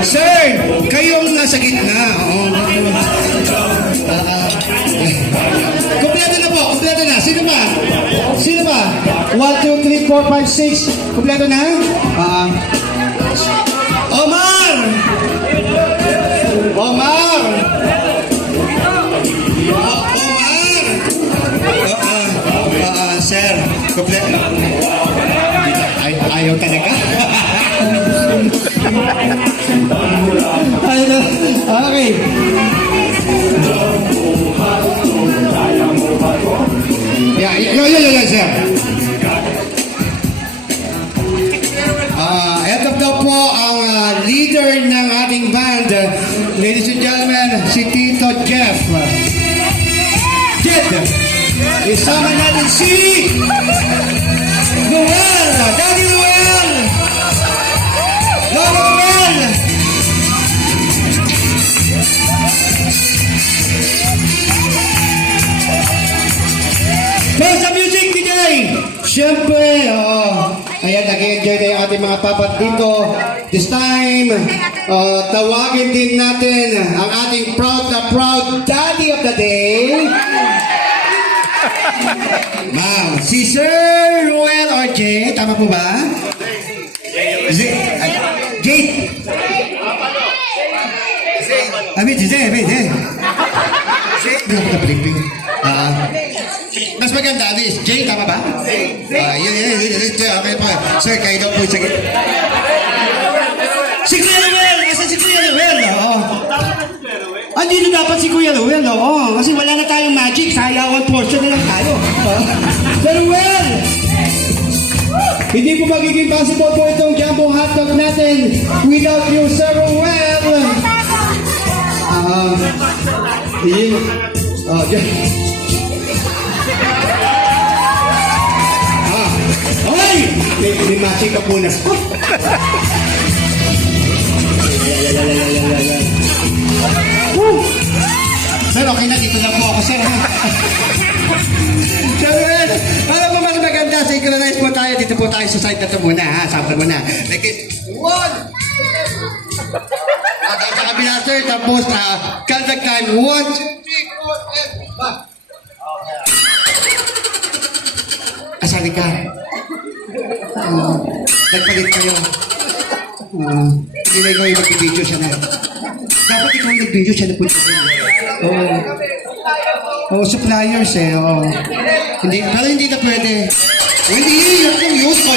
Sir, kayong nasa gitna. Kompleto na po, kompleto na. Sino ba? Sino ba? 1, 2, 3, 4, 5, 6. Kompleto na? Omar! Omar! Sir, kompleto. Ayaw talaga. Okay. Yeah, sir. Ito daw po ang leader ng ating band. Ladies and gentlemen, si Tito Jeff. Jed, isama natin si Noel, Daddy Noel. Lolo Noel. Play some music, DJ! Siyempre, ayan, nag-enjoy na yung ating mga papat dito. This time, tawagin din natin ang ating proud daddy of the day. Ma'am, si Sir Ruel or Jay, tama po ba? Jay. Mas maganda is Jay, tama ba? Okay po. Sir, kayo daw po. Si Kuya Ruel! Asa si Kuya Ruel? Andito dapat si Kuya Ruel, kasi wala na tayong magic, sayawan portion na lang tayo. Sir Ruel! Hindi po magiging possible po itong jumbo hotdog natin without you, Sir Ruel! Ay! May magic ka po na. Sir, okay na. Dito na po ako, sir. Sir, para po mas maganda, synchronize po tayo. Dito po tayo sa side na ito muna, ha? Sample muna. Like it. 1! At sa kabila, sir, tapos, countdown time. 1, 2, 3, 4, and back. Asali ka. Nagpalit kayo. Hindi na ikaw yung mag-video siya na. Dapat ikaw yung nag-video siya na po. Suppliers eh. Hindi, pero hindi na pwede. Hindi, yung youth ko.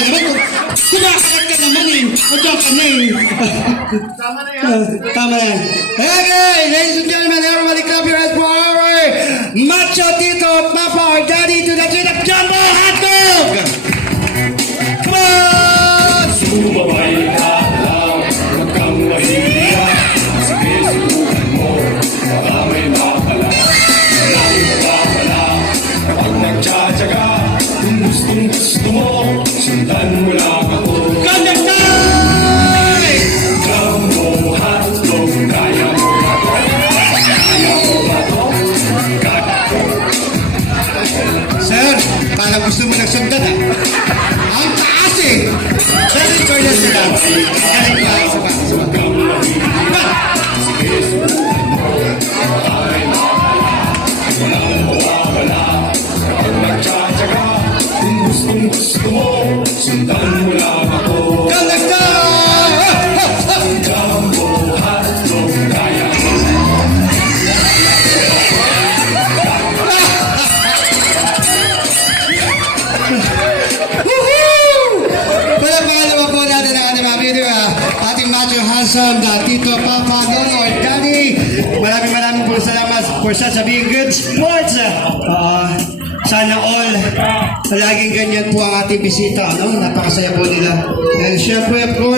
Kumakakat ka naman eh. O dyan ka na eh. Tama na yan. Okay, ladies and gentlemen, everybody clap your hands for our Macho Tito Papa, our daddy to the tune of Jumbo Hotdog! Come on! Sumabay ka lang, huwag kang mahihiya. Sige, subukan mo, baka may mapala. Maraming mapapala, kapag nagtsatsaga. Kung gustong gusto mo, sundan mo lang ako. Conductor! Jumbo hotdog, kaya mo ba to? Kaya mo ba to? Sir, parang gusto mo nang sundan ha? Ang taas eh! Sir, record na sila. Galing pa, isa pa. Kapag nagtsatsaga, kung gustong gusto mo, sundan mo lang ako. Conductor! Jumbo hotdog, kaya mo. Palapakalama po natin ang ating mga video, ating Macho Handsome, Tito Papa, Lolo, or Daddy. Maraming po salamat for such a being good sports. Sana all, laging ganyan po ang ating bisita. Napakasaya po nila. And syempre, of course,